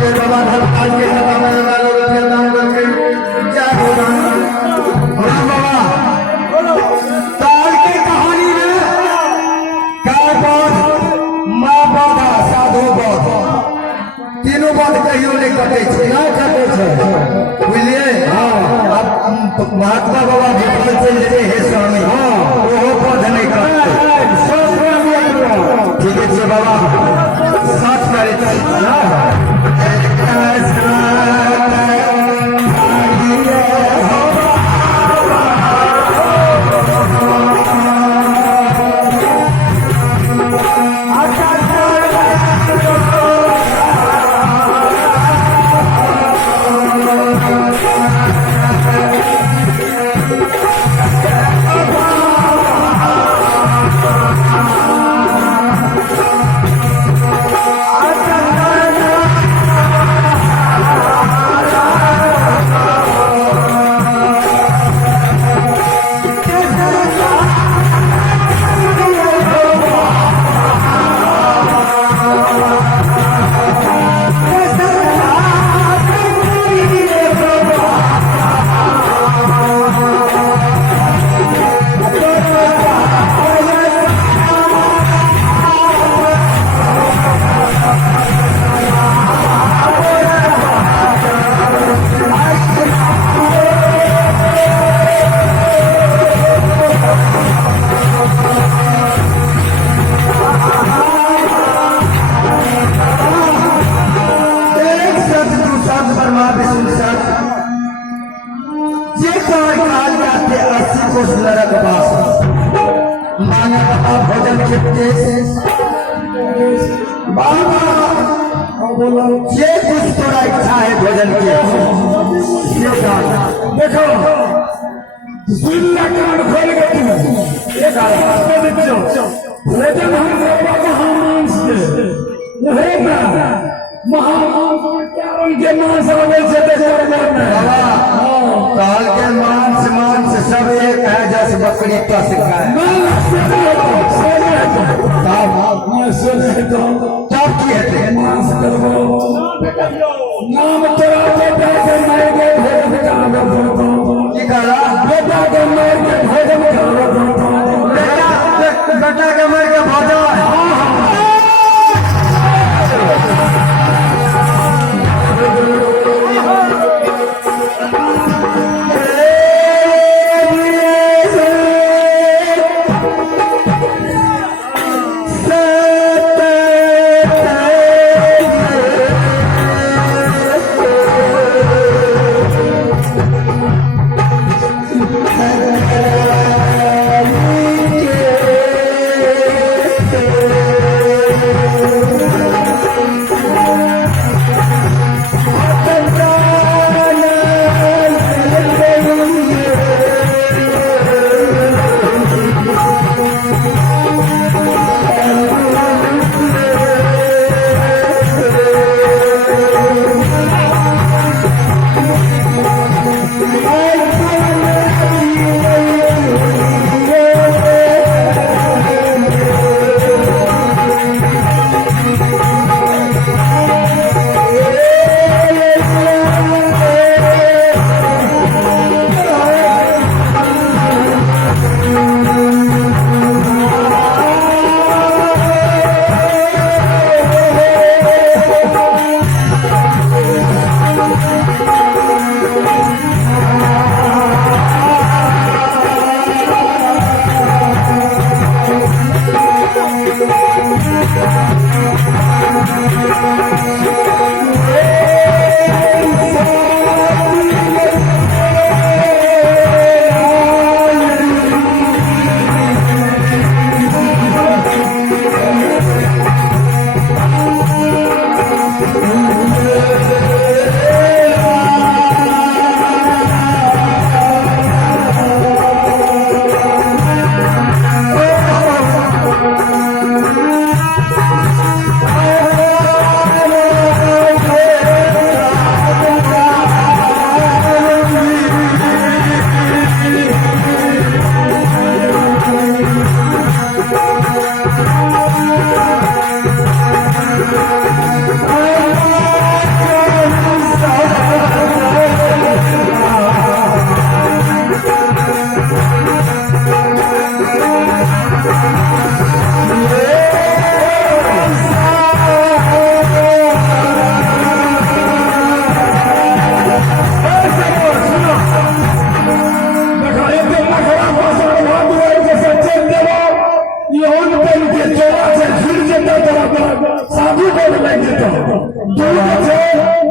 बाबा धर्मराज के सभा में वालों के दान करके जय भगवान बाबा ताल की कहानी में गाय बौद्ध माँ बौद्ध साधु बौद्ध तीनों बौद्ध कहियो नहीं कटे बुझलिए। हाँ महात्मा बाबा भोपाल चल जाए हे स्वामी वो बौद्ध नहीं करते ठीक है बाबा साथ करे भोजन ये कुछ थोड़ा इच्छा है भोजन की देखो कान खोल के भोजन के मांस काल के मांस सब एक है जैसे बकरी का सिखाए तब किए थे मांस नाम तेरा बेटा के मार के भोजन की करा बेटा के मार के भोजन बेटा के मार के भोजन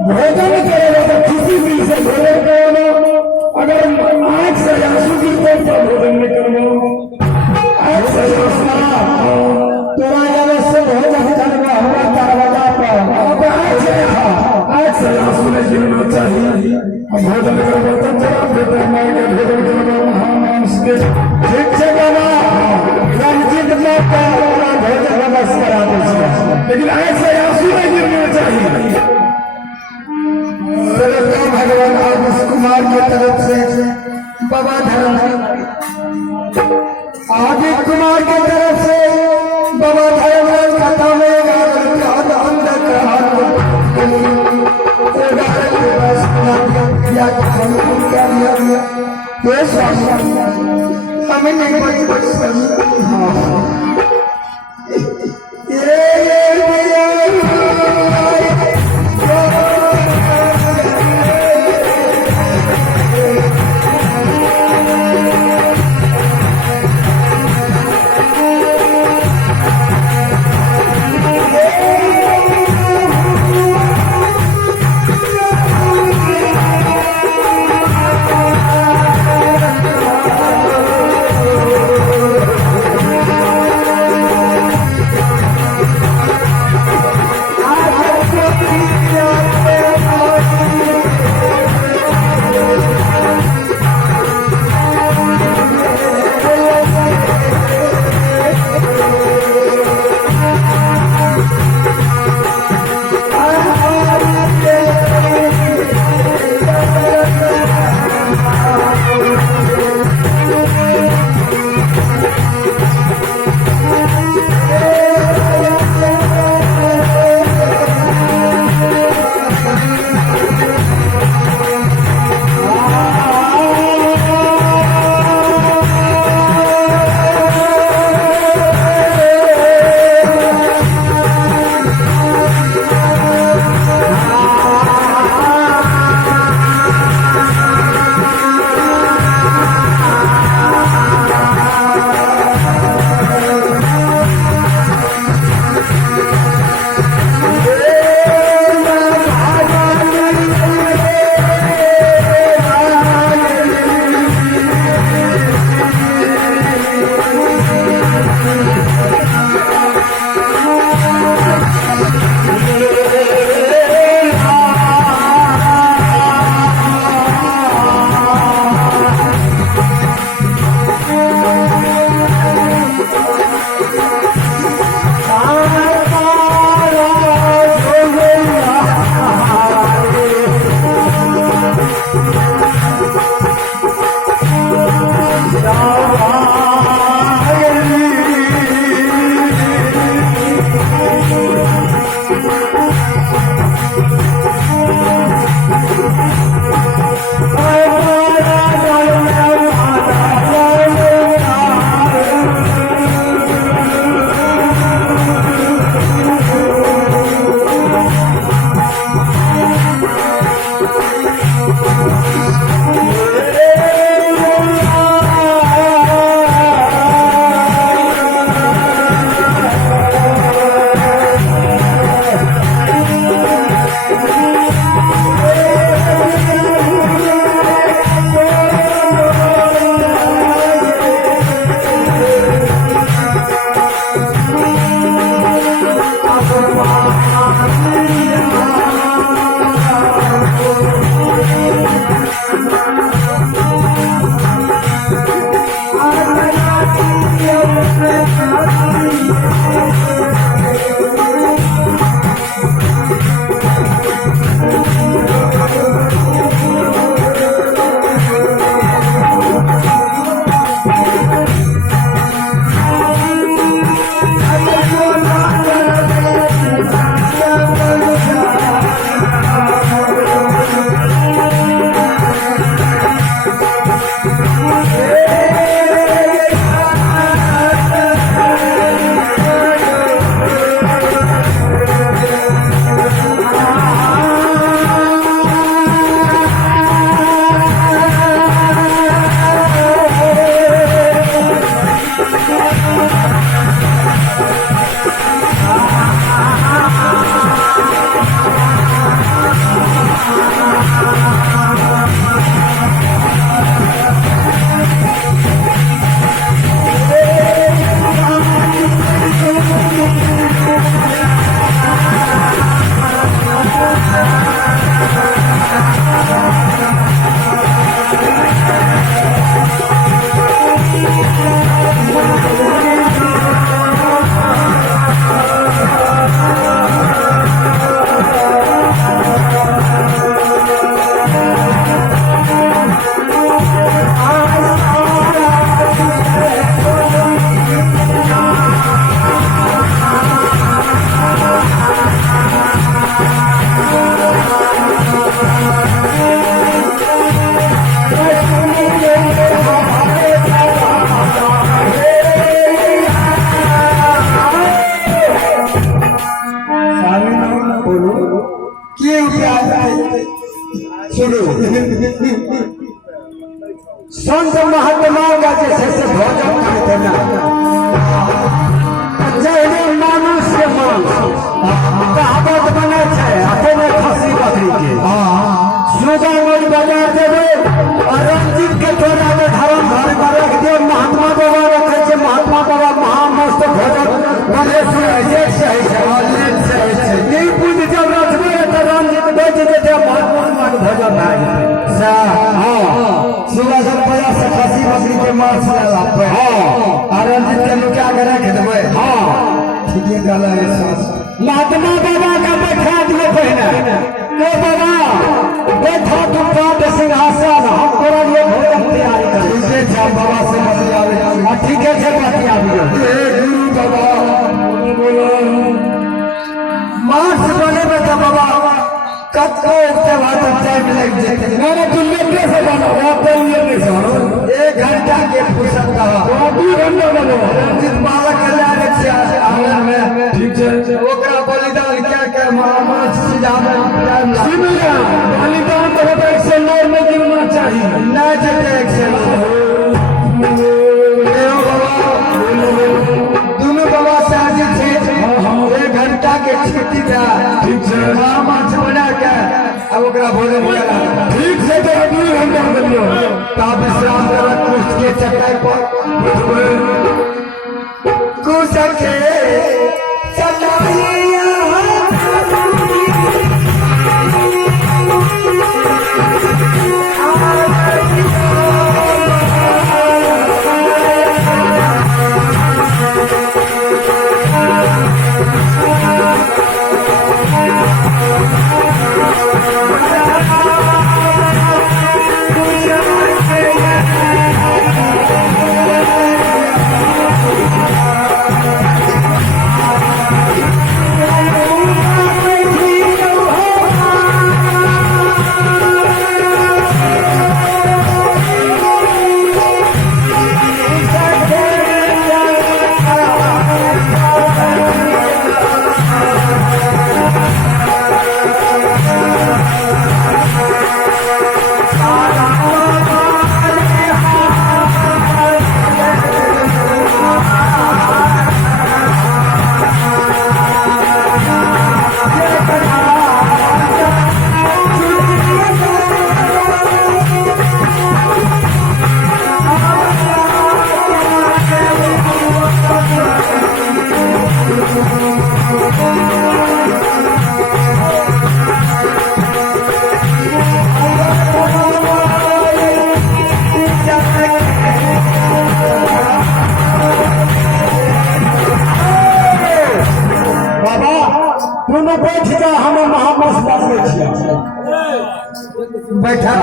भोजन करेगा तो किसी दिल से भोजन करो, अगर आँख से आंसू गिरते तो भोजन नहीं करो। आँख से तुम्हारे से भोजन करना हुआ दरवाजा पर, अब आँख से आंसू नहीं गिरना चाहिए। भोजन करो तो जवाब देते हैं भोजन करो महामांस के ठीक से बाबा रंजित माता भोजन बस करा दो, लेकिन ऐसे आंसू नहीं गिरना चाहिए। भगवान आदित्य कुमार की तरफ से बाबा धर्म आदित्य कुमार की तरफ से बाबा धर्म कथा में हमें नहीं के सुनो संत महात्मा का जैसे से भोजन करते ना जैसे मनुष्य कहावत बने अपने खसी बकरी के सुगर में बजा देवे और रंजीत के तोरा में धर्म धर कर रख दिए महात्मा बाबा रखे छे महात्मा बाबा महामस्त भोजन बने से पूज जब रखबे तो रंजीत बेच देते महात्मा भोजन सुबह सब बजा से खसी बकरी के मांस लाला और रंजीत के लुका के रख देवे ठीक है गला महात्मा बाबा का बैठा दिए पहले तो बाबा बैठा तुम पाठ सिंहासन हम तोरा लिए भोजन तैयारी कर दूसरे छाप बाबा से बतिया ठीक है से बतिया गुरु बाबा मार्च बने में तो बाबा कब को उसके बाद टाइम लग जाए मैंने दुनिया से बना वो दुनिया से बना 1 घंटा के फुर्सत का 2 घंटा बनो रंजित बालक कल्याण से आंगन में ठीक है ओकरा बलिदान क्या महामास से जावे सुनिया बलिदान तो होता है से नौ में जीवना चाहिए ना जटे एक से दोनों बाबा साजी थे 1 घंटा के छुट्टी का ठीक है महामास बना के अब ओकरा भोजन करा ठीक से तो 2 घंटा बनियो ता विश्राम करत कुछ के चटाई पर कुछ के चटाई बैठा